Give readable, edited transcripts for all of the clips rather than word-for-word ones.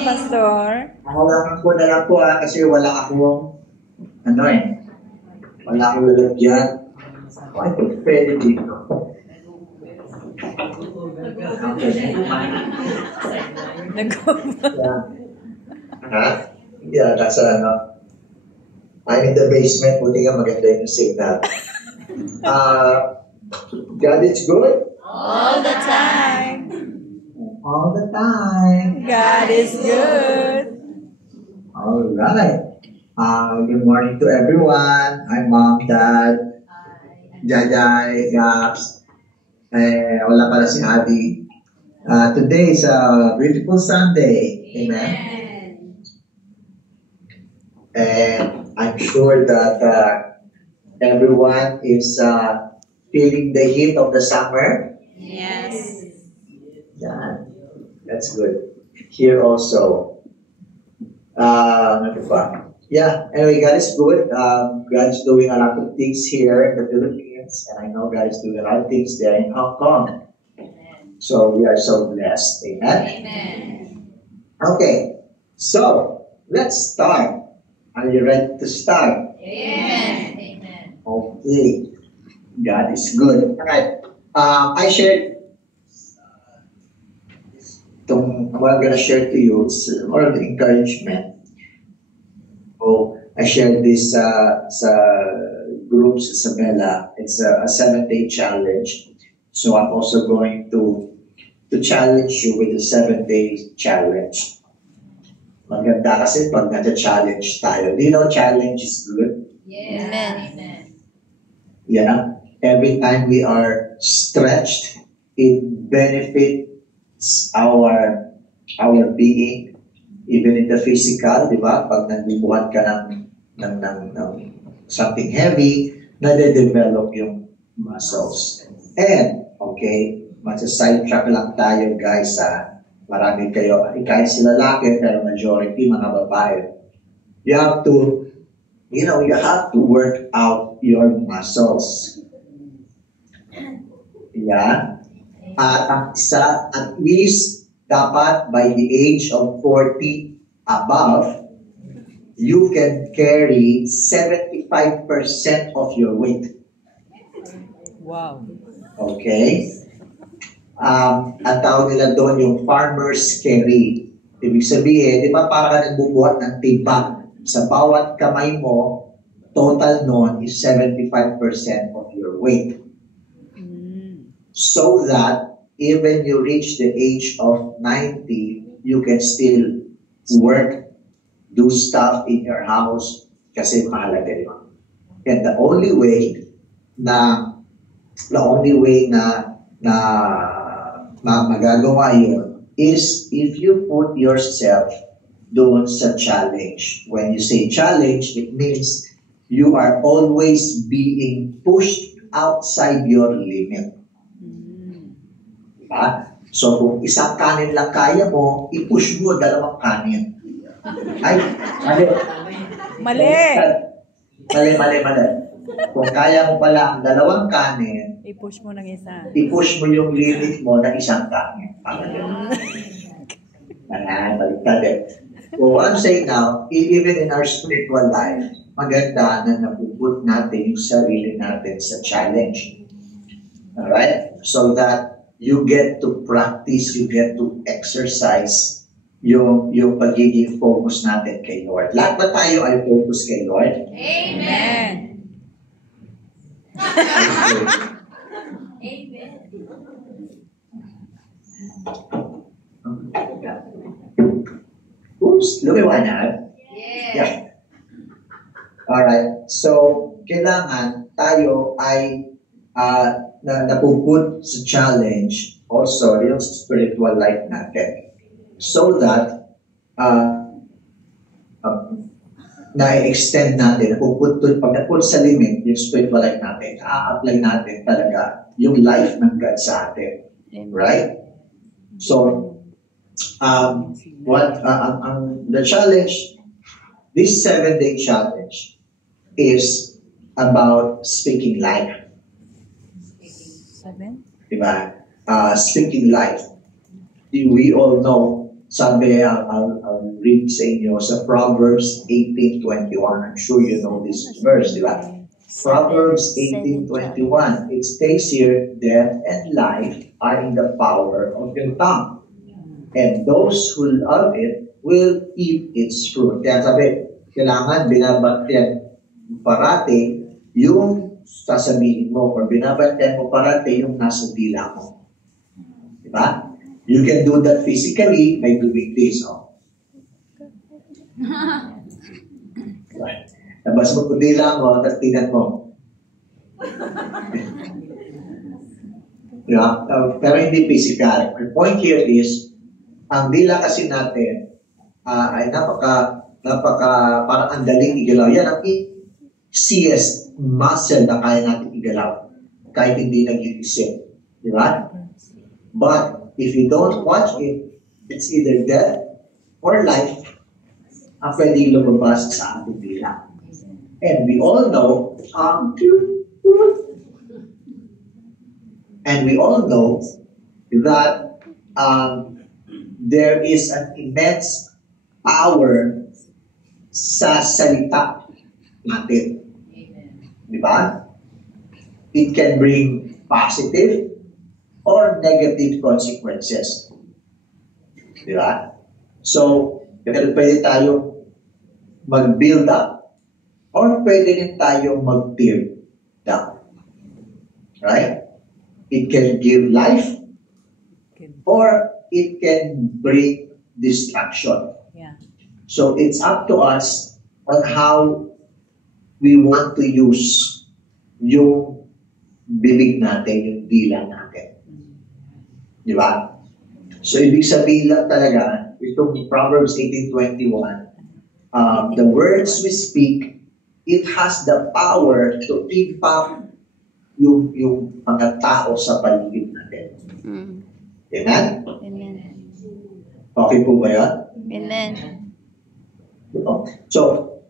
Pastor. Hawakan ko na lang po kasi wala akong, wala akong lalagyan. Ay, pwede dito. Yeah, that's I'm in the basement, buti nga maganda yung signal. God is good. All the time. All the time. God is good. All right. Good morning to everyone. Hi, Mom, Dad, Jajay, Gaps. Wala pala si Adi. Today is a beautiful Sunday. Amen. And I'm sure that everyone is feeling the heat of the summer. Yes. Yeah, that's good. Here also. Yeah, anyway, God is good. God is doing a lot of things here in the Philippines, and I know God is doing a lot of things there in Hong Kong. Amen. So we are so blessed. Amen? Amen. Okay, so let's start. Are you ready to start? Amen. Amen. Okay, God is good. All right, I shared what I'm going to share to you is more of encouragement. So I shared this sa group sa Isabela. It's a 7-day challenge. So I'm also going to challenge you with a 7-day challenge. Maganda kasi pag nasa-challenge tayo. Do you know challenge is good? Yeah. Amen. Yeah. Every time we are stretched, it benefits our being, even in the physical, di ba? Pag nagbubuhat ka ng something heavy, nade-develop yung muscles. And, okay, masa-sidetrack lang tayo, guys, marami kayo, kahit sila lalaki, pero majority, mga babae. You have to work out your muscles. Yeah. At least, dapat by the age of 40 above, you can carry 75% of your weight. Wow. Okay? Ang tawag nila doon yung farmer's carry. Ibig sabihin, di ba para ka nagbubuhat ng timba? Sa bawat kamay mo, total noon is 75% of your weight. So that even you reach the age of 90, you can still work, do stuff in your house kasi mahalaga yun. And the only way na magagawa yun is if you put yourself doon sa challenge. When you say challenge, it means you are always being pushed outside your limit. So, kung isang kanin lang kaya mo, i-push mo 2 kanin. Ay, mali. Mali. Kung kaya mo pala ang 2 kanin, i-push mo ng isa. I-push mo yung limit mo na 1 kanin. Baliktad eh. So, what I'm saying now, even in our spiritual life, maganda na napuput natin yung sarili natin sa challenge. Alright? So that you get to practice, you get to exercise yung pagiging focus natin kay Lord. Lahat ba tayo ay focus kay Lord? Amen. Amen. Oops, lumiwanag? Yeah. Alright, so kailangan tayo ay na napuput sa challenge also yung spiritual life natin so that na-extend natin, pag naput sa limit yung spiritual life natin, a-apply natin talaga yung life ng God sa atin. Right? So, the challenge, this 7-day challenge is about speaking life. Diba? Speaking life. We all know Sabi, I'll read sa inyo sa Proverbs 18:21. I'm sure you know this verse, di ba? Proverbs 18:21. It states here, death and life are in the power of your tongue, and those who love it will eat its fruit. Kaya sabi, kailangan binabantayan parati yung sasabihin mo, or binabantayan mo parati yung nasa dila mo. Diba? You can do that physically by doing this. Oh. Right. Labas mo kung dila mo, tapos tingnan mo. Diba? Pero hindi physical. The point here is, ang dila kasi natin ay parang ang daling igalaw. Yan ang CS muscle na kaya natin igalaw kahit hindi nag-iisip. Diba? But if you don't watch it, it's either death or life ang pwedeng lumabas sa ating dila. And we all know, that there is an immense power sa salita natin. Di ba? It can bring positive or negative consequences. Di ba? So, pwede tayong mag-build up or pwede rin tayong mag-tear down. Right? It can give life or it can bring destruction. Yeah. So, it's up to us on how we want to use yung bibig natin, yung dila natin. Di ba? So, ibig sabihin lang talaga, itong Proverbs 18:21, the words we speak, it has the power to impact yung mga tao sa paligid natin. Amen? Amen. Okay po ba yan? Amen. So,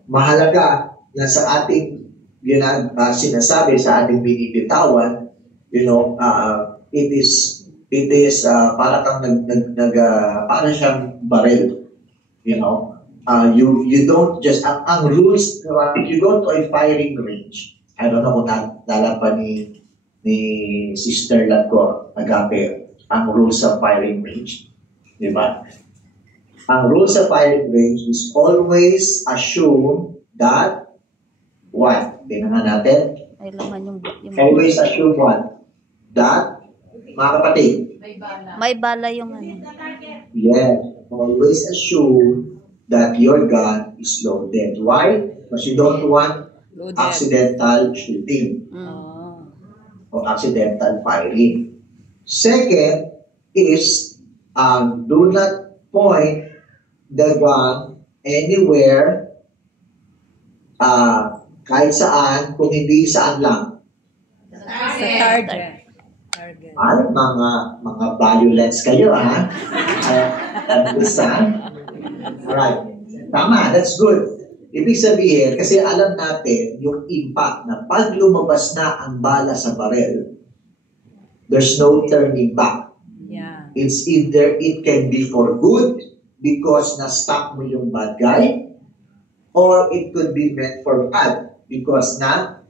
mahalaga na sa ating sinasabi, sa ating binibitawan, it is para kang para siyang baril. You don't just, ang rules, if you go to a firing range, I don't know kung nalala pa ni Sister Latko Agape, ang rules sa firing range. Di ba? Ang rules sa firing range is always assume that what? Tingnan natin. Ay laman yung Always assume what? That, mga kapatid. may bala yung ano. Yes. Always assume that your gun is loaded. Why? Because you don't want Loaded. accidental shooting Oh. or accidental firing. Second is, do not point the gun anywhere, kahit saan, kung hindi saan lang. Sa target. Target. Ay, mga violence kayo, ha? Alright. Tama, that's good. Ibig sabihin, kasi alam natin yung impact na pag lumabas na ang bala sa barel, there's no turning back. Yeah. It's either it can be for good because na-stop mo yung bad guy, or it could be meant for bad because na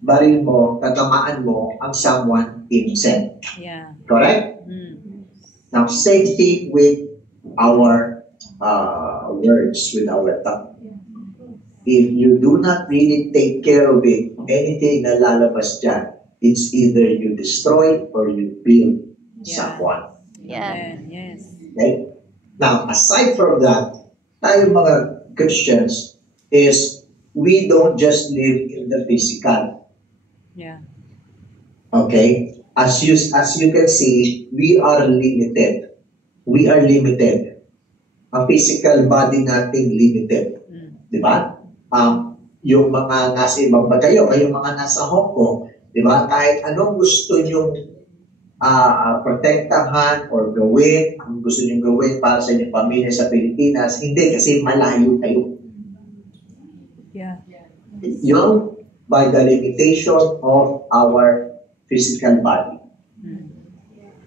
baril mo, tatamaan mo ang someone innocent. Yeah. Correct? Mm. Now, same thing with our words, with our tongue. If you do not really take care of it, anything na lalabas dyan, it's either you destroy or you build someone. Yeah. Amen. Yes. Okay? Now, aside from that, tayo mga Christians is we don't just live in the physical. Yeah. Okay? As you can see, we are limited. We are limited. Ang physical body natin limited. Di ba? Yung mga nasa ibang ba kayong mga nasa Hong Kong, di ba? Kahit anong gusto nyong protektahan or gawin, ang gusto nyong gawin para sa inyong pamilya sa Pilipinas, hindi kasi malayo kayo. Yeah. Yung by the limitation of our physical body.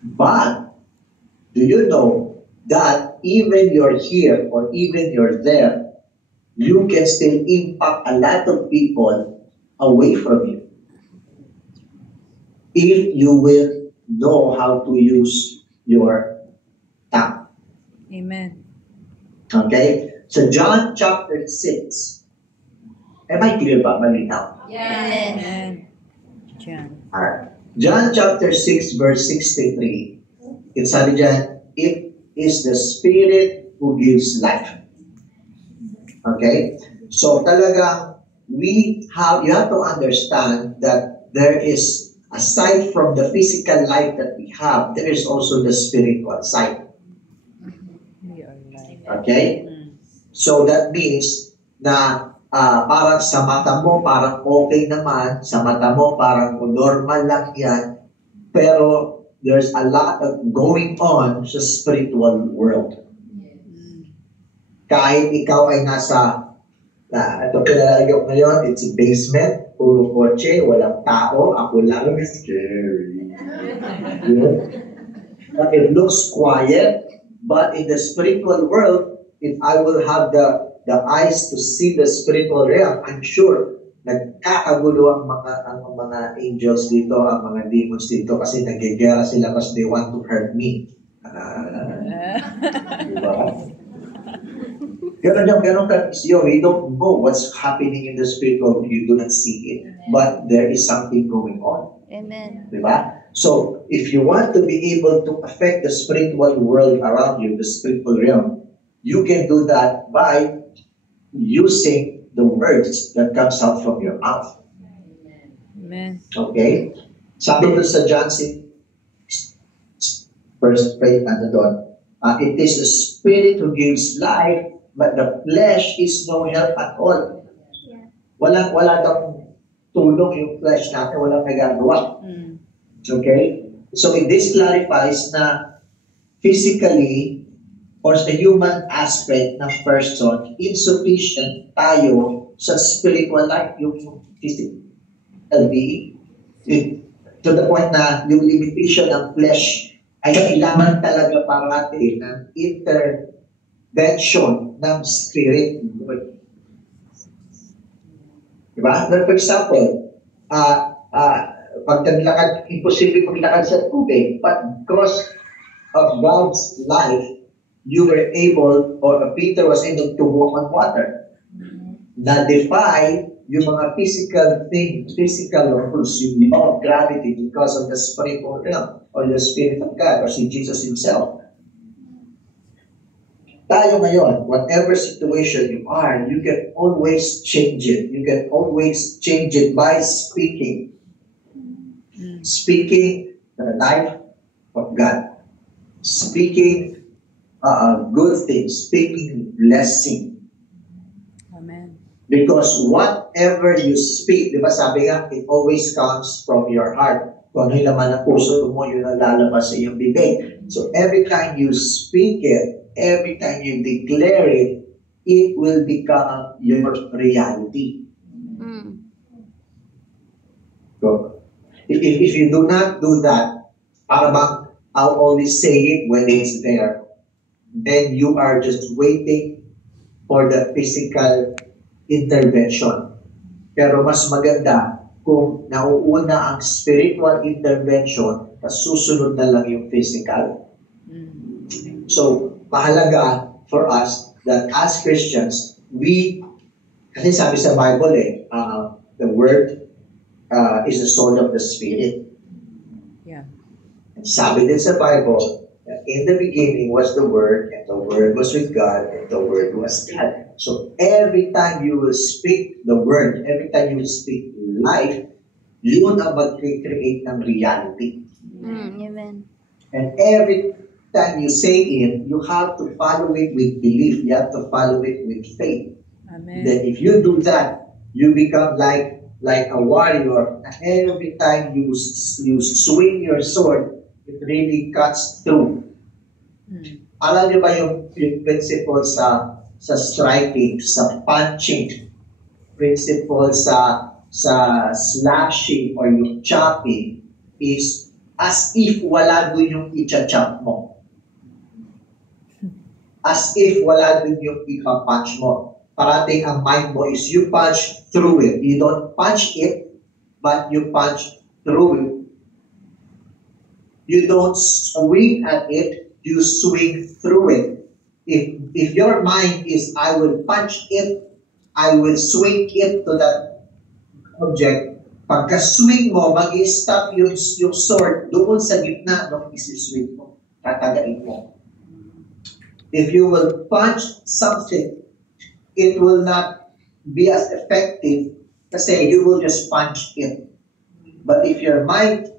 But, do you know that even you're here or even you're there, you can still impact a lot of people away from you if you will know how to use your tongue. Amen. Okay? So John chapter 6. Am I clear ba? Malinaw. Amen. Amen. John. Alright. John chapter 6 verse 63. It sabi dyan, it is the Spirit who gives life. Okay? So talagang you have to understand that there is, aside from the physical life that we have, there is also the spiritual side. We are light. Okay? So that means na parang sa mata mo, parang okay naman, sa mata mo, parang normal lang yan, pero there's a lot of going on sa spiritual world. Kahit ikaw ay nasa, ito pinalagay ko ngayon, it's a basement, puro kotse, walang tao, ako lang, scary. But it looks quiet, but in the spiritual world, if I will have the eyes to see the spiritual realm, I'm sure nagkakagulo ang mga angels dito, ang mga demons dito kasi nagigera sila kasi they want to hurt me. Diba? Ganon ka, we don't know what's happening in the spiritual world. You do not see it, but there is something going on. Amen. Diba? So, if you want to be able to affect the spiritual world around you, the spiritual realm, you can do that by using the words that comes out from your mouth. Amen. Okay? Sabi ko sa John 6, verse 8, it is the Spirit who gives life, but the flesh is no help at all. Wala daw tulong yung flesh natin, walang nagagawa. Okay? So, this clarifies na physically, or sa human aspect ng person, insufficient tayo sa spiritual life, yung physical being. To the point na yung limitation ng flesh ay kailangan talaga parati ng intervention ng spirit. Diba? For example, pag naglakad, imposible maglakad sa tubig, but because of God's life, you were able, or Peter was able to walk on water. Na-defy yung mga physical rules, yung law of gravity because of the spiritual realm, or the Spirit of God, or si Jesus Himself. Tayo ngayon, whatever situation you are, you can always change it. You can always change it by speaking. Speaking the life of God. Speaking good things, speaking blessing. Amen. Because whatever you speak, di ba sabi nga, it always comes from your heart. Kung ano yung laman ng puso mo, yun ang lalabas sa iyong bibig. So every time you speak it, every time you declare it, it will become your reality. So, if you do not do that, para bang I'll only say it when it's there, then you are just waiting for the physical intervention. Pero mas maganda kung nauuna ang spiritual intervention, tas susunod na lang yung physical. So, mahalaga for us that as Christians, kasi sabi sa Bible the Word is the sword of the Spirit. Yeah. And sabi din sa Bible, in the beginning was the Word, and the Word was with God, and the Word was God. So every time you will speak the Word, every time you will speak life, yun ang mag-create ng reality. Amen. And every time you say it, you have to follow it with belief. You have to follow it with faith. Amen. That if you do that, you become like a warrior. Every time you swing your sword, it really cuts through. Alam niyo ba yung principle sa striking, sa punching, principle sa slashing or yung chopping is as if wala doon yung i-chop mo. as if wala din yung ipa-punch mo. Parating ang mind mo is you punch through it. You don't punch it, but you punch through it. You don't swing at it, you swing through it. If your mind is, I will punch it, I will swing it to that object, pagka-swing mo, mag-i-stop yung sword doon sa gitna ng isi-swing mo. Tatagain mo. If you will punch something, it will not be as effective kasi you will just punch it. But if your mind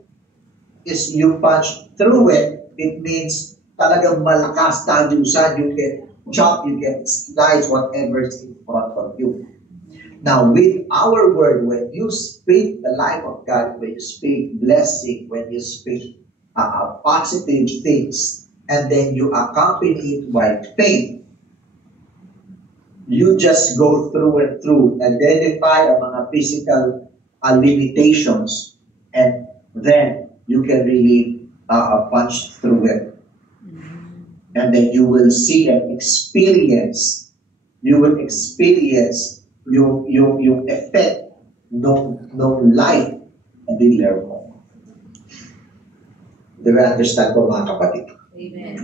is you punch through it, it means talagang malakas tadyusan, you can chop, you can slice whatever is in front of you. Now, with our word, when you speak the life of God, when you speak blessing, when you speak positive things, and then you accompany it by faith, you just go through and through, identify ang mga physical limitations, and then you can really punch through it. And then you will see and experience, yung effect ng life na dinler mo. Do you understand po mga kapatid? Amen.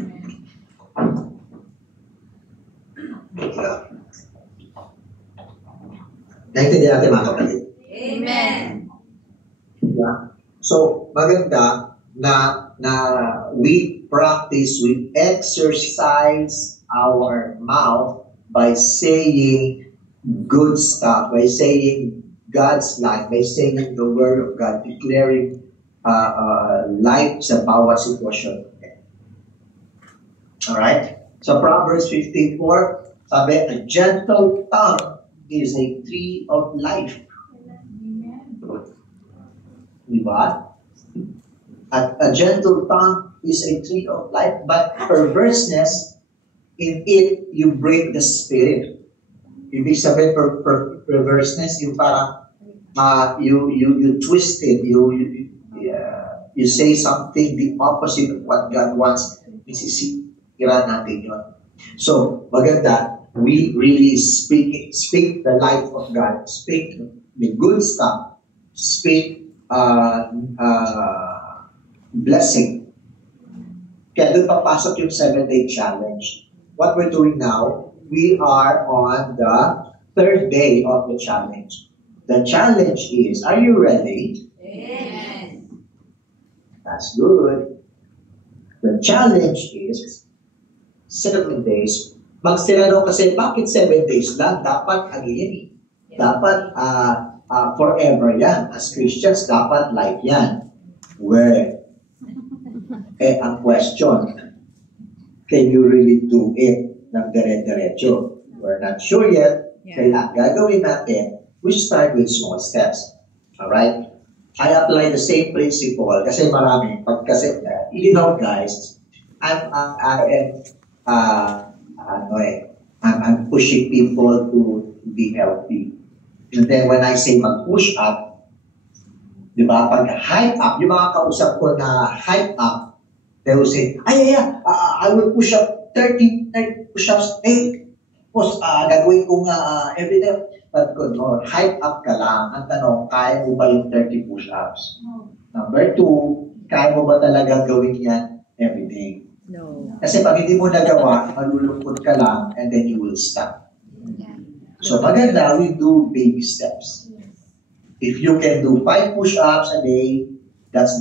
Naintindihan natin mga kapatid? Amen. Yeah. So, maganda na we practice, we exercise our mouth by saying good stuff, by saying God's life, by saying the word of God, declaring life sa bawat sitwasyon. Alright? So Proverbs 15:4, sabi, a gentle tongue is a tree of life. Diba? At a gentle tongue is a tree of life, but perverseness, in it, you break the spirit. Ibig sabihin, perverseness, yung parang, you twist it, you say something the opposite of what God wants, isisira natin yun. So, maganda, we really speak the life of God, speak the good stuff, speak blessing. Kaya doon papasok yung 7-day challenge. What we're doing now, we are on the 3rd day of the challenge. The challenge is, are you ready? Yes. That's good. The challenge is 7 days. Magsinano kasi, bakit 7 days lang? Dapat ano yan eh. Dapat forever yan. As Christians, dapat life yan. Where? Ang question, can you really do it ng dire-diretso? We're not sure yet. Kaya gagawin natin, we start with small steps. Alright? I apply the same principle kasi marami. Kasi, you know guys, I'm pushing people to be healthy. And then when I say mag-push up, di ba, pag hype up, yung mga kausap ko na hype up, they will say, I will push up 30 push-ups, gagawin ko every day. But good Lord, hype up ka lang. Ang tanong, kaya mo ba yung 30 push-ups? Number 2, kaya mo ba talaga gawin yan every day? No. Kasi pag hindi mo nagawa, malulungkot ka lang and then you will stop. So maganda, we do baby steps. If you can do 5 push-ups a day, that's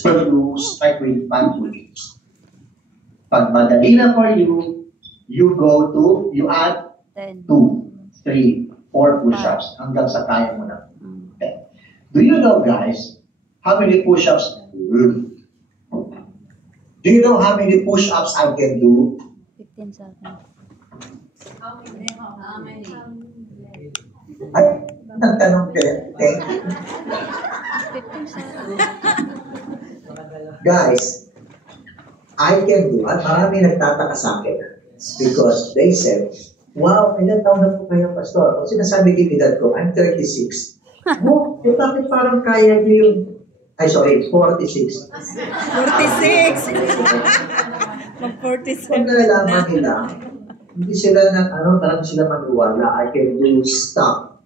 for you, start with 5 push-ups. Pag madali na for you, you add 2, 3, 4 push-ups hanggang sa kaya mo na. Okay. Do you know guys, how many push-ups? Do you know how many push-ups I can do? 15 seconds. How many? Ay, nagtanong ka. Okay. 15 seconds. Guys, I can do, at marami nagtataka sa akin because they said, wow, ilan taon na po kayo, Pastor? Kung sinasabi ko edad ko, I'm 36. Bakit parang kaya niyo yung, 46. 46. Mag-46 Kung nalaman nila, hindi sila talagang sila maniwala. I can do stuff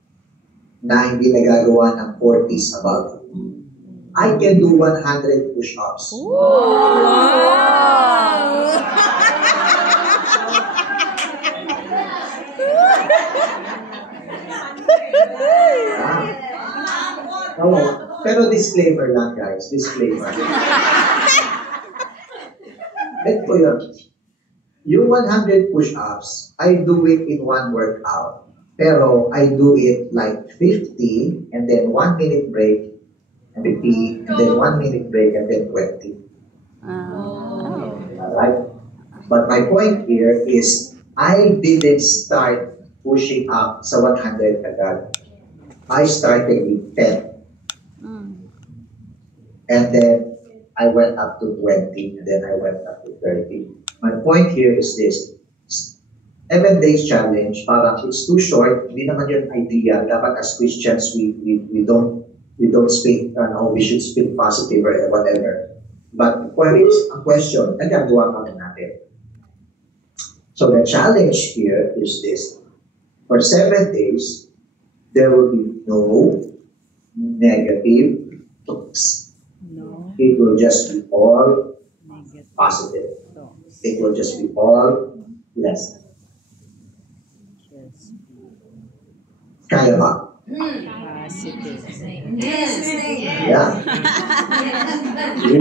na hindi nagagawa ng 40s above. I can do 100 push-ups. Oo. Pero disclaimer lang, guys. Disclaimer. Let ko yun. Yung 100 push-ups, I do it in one workout. Pero I do it like 50 and then 1 minute break, and 50, and then 1 minute break, and then 20. Alright? But my point here is, I didn't start pushing up sa 100 agad. I started with 10. And then I went up to 20, and then I went up to 30. My point here is this. 7 days challenge, parang it's too short, hindi naman yun ideal. Dapat as Christians, we don't speak, we should speak positive or whatever. But what is a question, nagagawa pa rin natin. So the challenge here is this. For 7 days, there will be no negative talks. No. It will just be all Negative. positive. Thoughts. It will just be all blessed. Yes. Kaya ba? Positive. Yes. Yeah. We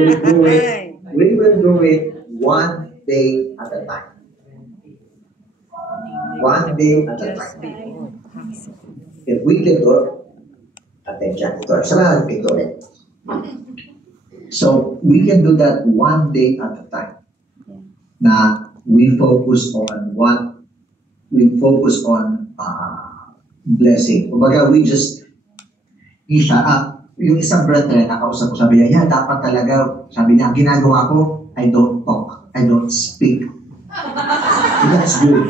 will do it 1 day at a time. 1 day at a Just be time. all positive. If we can do it, attention ito. Saan natin ito eh? So, we can do that 1 day at a time. Yeah. Na we focus on blessing. Kumbaga, we just, yung isang brethren, nakausap ko, sabi niya, dapat talaga, sabi niya, ang ginagawa ko, I don't talk, I don't speak. That's good.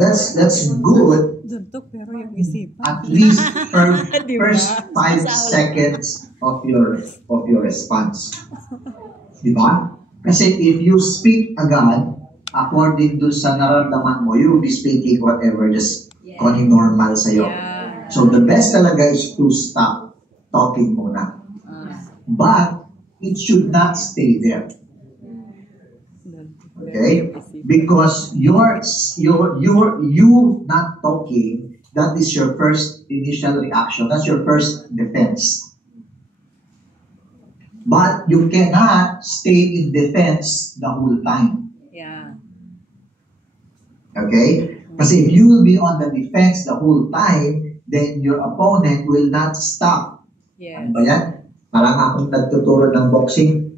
That's good. Duntok pero yung isipan. At least Diba? first 5 seconds of your response. Diba? Kasi if you speak agad, according to sa nararamdaman mo, you will be speaking whatever, just kung ano normal sa'yo. Yeah. So the best talaga is to stop talking muna. But it should not stay there. Okay? Because you not talking, that is your first initial reaction. That's your first defense. But you cannot stay in defense the whole time. Yeah. Okay? Kasi if you will be on the defense the whole time, then your opponent will not stop. Yes. Ano ba yan? Parang akong nagtuturo ng boxing.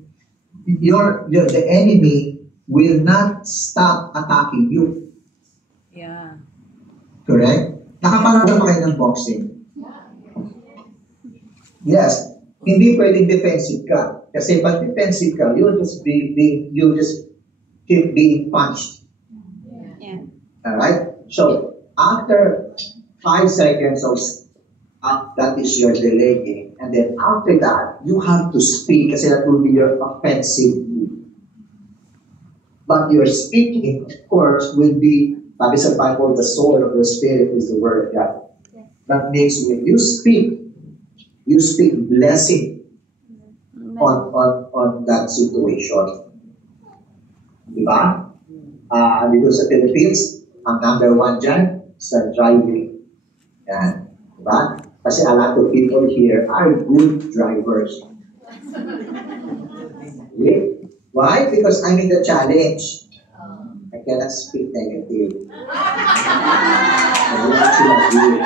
The enemy will not stop attacking you. Yeah. Correct? Nakapanood ba kayo ng boxing? Yes. Hindi pwedeng defensive ka. Kasi pag defensive ka, you'll just keep being punched. Yeah. Alright? So, after 5 seconds of that is your delay game. And then after that, you have to speak kasi that will be your offensive move. But your speaking, of course, will be, sabi sa Bible, the sword of the Spirit is the word of God. That means when you speak blessing on that situation. Diba? Dito sa Philippines, ang number 1 dyan, sa driving. Yan. Diba? Kasi a lot of people here are good drivers. Okay? Why? Because I'm in the challenge. I cannot speak negative. I will actually do it.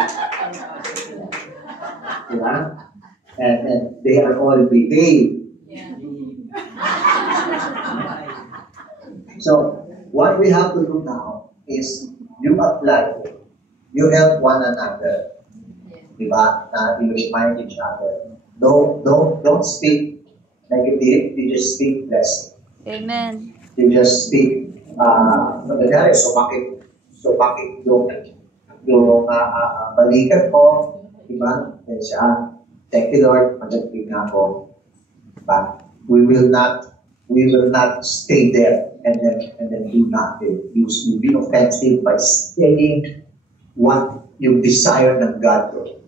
Diba? And they are all behaved. So, what we have to do now is you apply, you help one another, diba? You remind each other. Don't speak negative. You just speak blessing. Amen. You just speak. Nangyari, sumakit yung balikat ko, diba? Then siya, thank you Lord, magagpig na ako. But we will not stay there. and then do nothing. You be offensive by saying what you desire ng God to.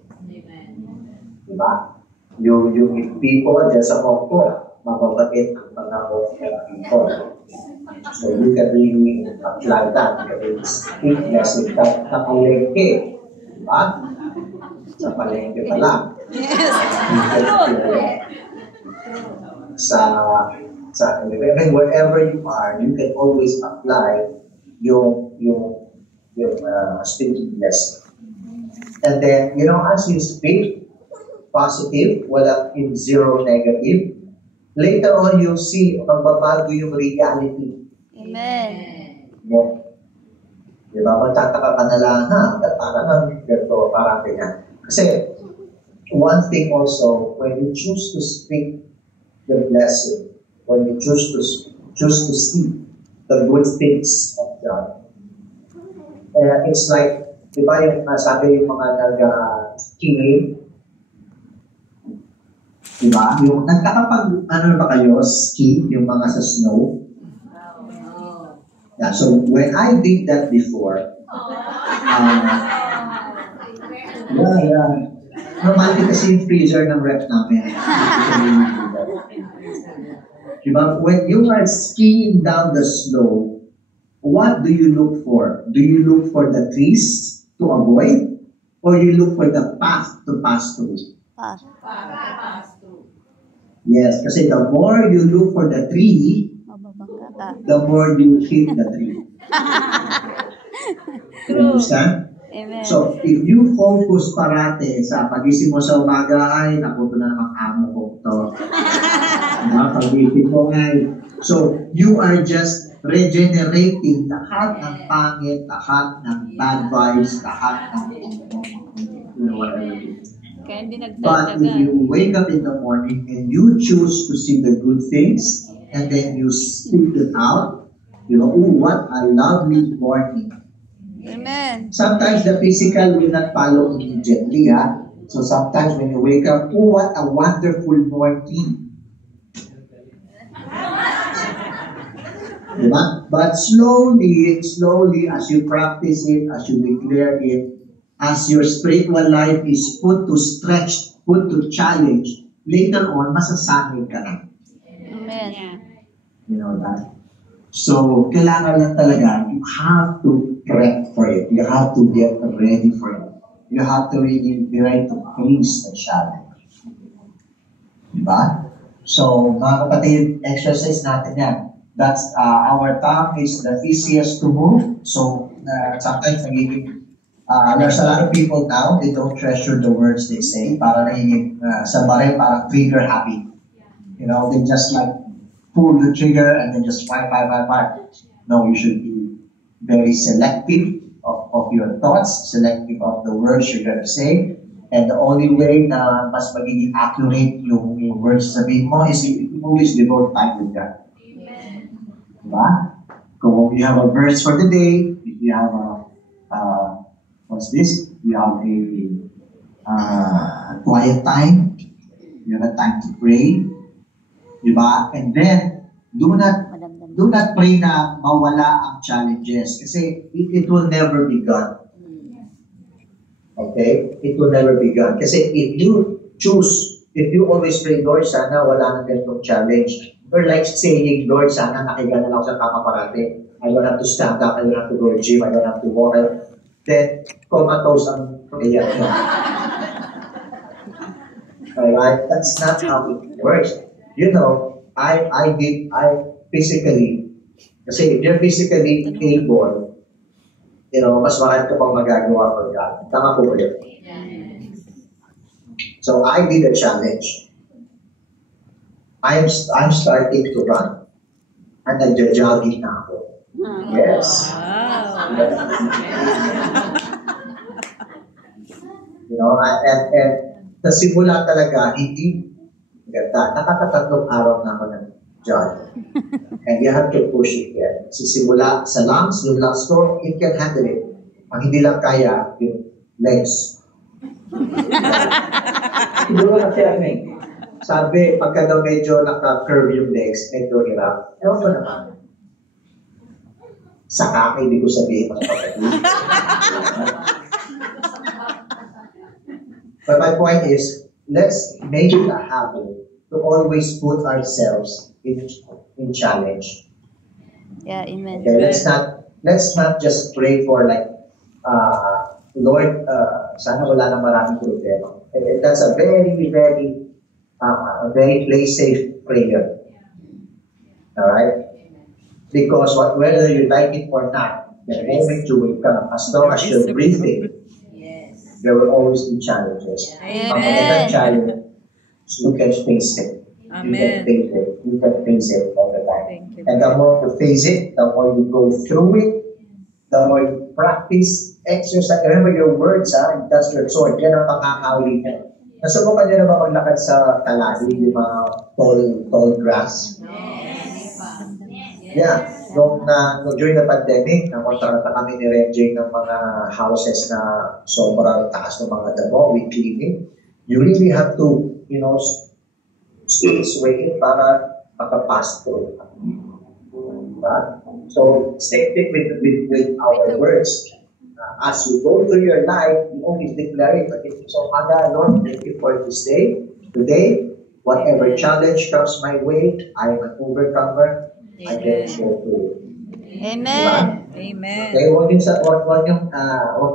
Diba? Yung people, there's a hope ko, mababait ang mga hope ng people. So you can really apply that. You can really speak blessing that sa palengke. Diba? Sa palengke pa lang. Sa wherever you are, you can always apply yung speaking blessing. And then, as you speak positive, wala in zero negative, later on you'll see magbabago yung reality. Amen. Diba? Magtataka ka na lang, parang ganito, parang ganyan. Kasi, one thing also, when you choose to speak the blessing, when you choose to see the good things of God, it's like, di ba yung sabi yung mga nag-skiing, di ba? Yung nagkakapag, ba kayo, ski, yung mga sa snow. Yeah, so when I did that before, romantic kasi yung freezer ng rep namin. Diba? When you are skiing down the snow, what do you look for? Do you look for the trees to avoid? Or you look for the path to pass through? Yes, kasi the more you look for the tree, the more you hit the tree. You understand? Amen. So, if you focus parate sa pagising mo sa umaga, ay, naku, ito na namang amo ko to. Pag-ibig ko ay. So, you are just regenerating lahat ng pangit, lahat ng bad vibes, lahat ng whatever it is. But if you wake up in the morning and you choose to see the good things, and then you speak it out, what a lovely morning. Amen. Sometimes the physical will not follow immediately. So sometimes when you wake up, what a wonderful morning. Diba? But slowly, as you practice it, as you declare it, as your spiritual life is put to stretch, put to challenge, later on, masasanay ka na. Amen. You know that? So, kailangan lang talaga, you have to prep for it. You have to get ready for it. You have to really be ready to face the challenge. Diba? So, mga kapatid, exercise natin yan. That's, our tongue is the easiest to move. So, sometimes there's a lot of people now, they don't treasure the words they say. Para nagiging, sa baril, parang trigger happy. They just like, pull the trigger and then just fire. No, you should be very selective of your thoughts, selective of the words you're gonna say. And the only way na mas magiging accurate yung words sabihin mo is if you always devote time with God. Diba? Kung you have a verse for the day, if you have you have a quiet time, you have a time to pray. Diba? And then, do not pray na mawala ang challenges kasi it will never be gone. Okay? It will never be gone. Kasi if you always pray, Lord, sana wala nang ganitong challenge. Or like saying, Lord, sana nakiga na lang sa kama parati. I don't have to stand up, I don't have to go to gym, I don't have to walk. Then, comatose ang prayer mo. Alright? That's not how it works. I physically, kasi if you're physically able, mas marami ka pang magagawa for God. Tama po ba yun? So I did a challenge. I'm starting to run. And nagja-jogging na ako. Yes. Wow. And sa simula talaga, hindi ganda. Nakakatatlong araw na ako ng jogging. And you have to push it there. Simula sa lungs, yung lungs ko, it can handle it. Ang hindi lang kaya, yung legs. Siguro na siya, sabi, pagka daw medyo naka-curve yung legs, medyo hirap. Ewan ko naman. Sa kaka, ibig ko sabihin mga kapatid. But my point is, let's make it a habit to always put ourselves in challenge. Yeah, amen. Okay, let's not just pray for like, Lord, sana wala na maraming problema. That's a very, very play safe prayer. Alright? Because whether you like it or not, the moment you wake up, as long as you're breathing, Yes. there will always be challenges. Amen. Challenge, you can face it. You can face it. You can face it all the time. And the more you face it, the more you go through it, the more you practice, exercise. Remember your words, that's your sword. Yan ang pakakawin niya. Nasubukan niyo na ba maglakad sa talali, yung mga tall grass? Yeah. Nung during the pandemic, nakontrata kami ni Renjay ng mga houses na sobrang taas ng mga damo with cleaning. You really have to, stay sway para makapass through. So, stick with our words. As you go through your life, you always declare it. So, Father, Lord, thank you for this day. Today, whatever challenge comes my way, I am an overcomer. I can go through it. Amen. Amen. Okay, huwag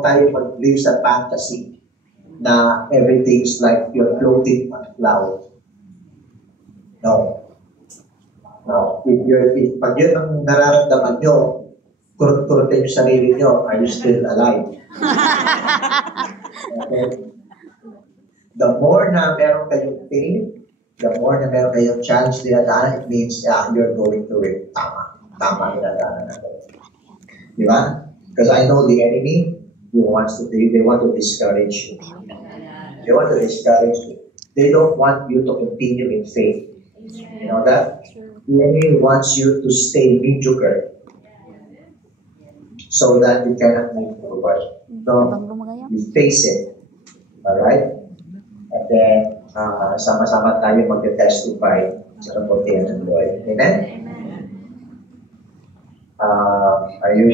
tayo mag-live sa fantasy na everything's like you're floating on a cloud. No. If pag yun ang nararamdaman nyo, kurot-kurotin yung sarili nyo, are you still alive? Okay? The more na meron kayong pain, the more na meron kayong challenge dinadaanan, it means you're going through it. Tama dinadaanan natin. Di ba? Because I know the enemy, they want to discourage you. They want to discourage you. They don't want you to continue in faith. You know that? The enemy wants you to stay mediocre so that you cannot move forward. So, you face it. Alright? And then, sama-sama tayo mag-testify sa kabutihan ng Lord. Amen? Are you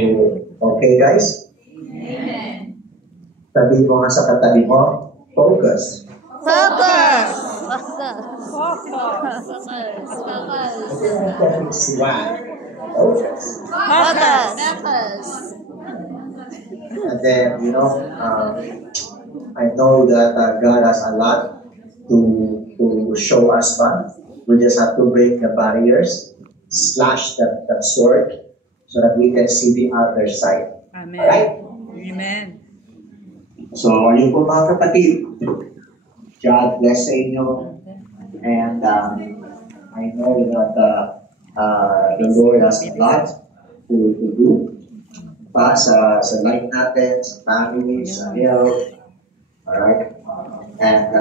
okay, guys? Amen. Sabi mo nga sa katabi mo, focus. Focus. Focus. Focus. And then, I know that God has a lot to show us, but we just have to break the barriers, slash that sword, so that we can see the other side. Amen. Alright? Amen. So, ayun po mga kapatid. God bless sa inyo. And I know that the Lord has a lot to do pa sa life natin, sa family, sa health. Alright? And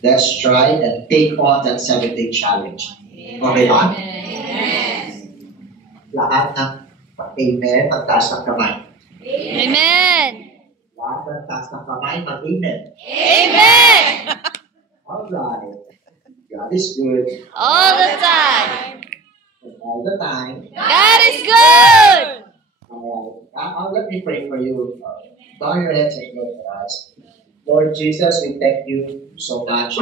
let's try and take on that 7-day challenge. Okay ba? Lahat ng amen, magtaas ng kamay. Amen. Lahat ng taas ng kamay, mag-amen. Amen. Alright. God is good. All the time. And all the time. God is good. Let me pray for you. Bow your heads and close your eyes. Lord Jesus, we thank you so much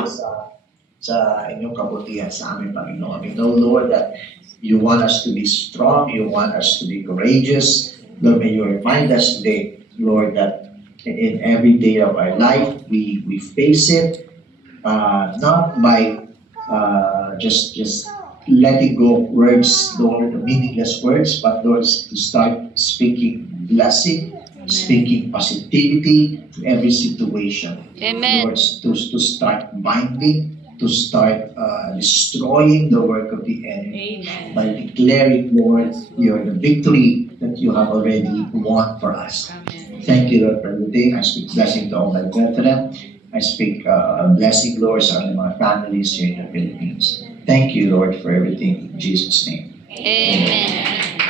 sa inyong kabutihan sa amin, Panginoon. We know, Lord, that you want us to be strong. You want us to be courageous. Lord, may you remind us today, Lord, that in every day of our life, we face it, not by just letting go of words, Lord, the meaningless words, but Lord, to start speaking blessing, speaking positivity to every situation. Amen. Lord, to start binding, to start destroying the work of the enemy. Amen. By declaring, Lord, the victory that you have already won for us. Amen. Thank you, Lord, for the day. I speak blessing to all my brethren. I speak blessing, Lord, sa mga families here in the Philippines. Thank you, Lord, for everything. In Jesus' name. Amen.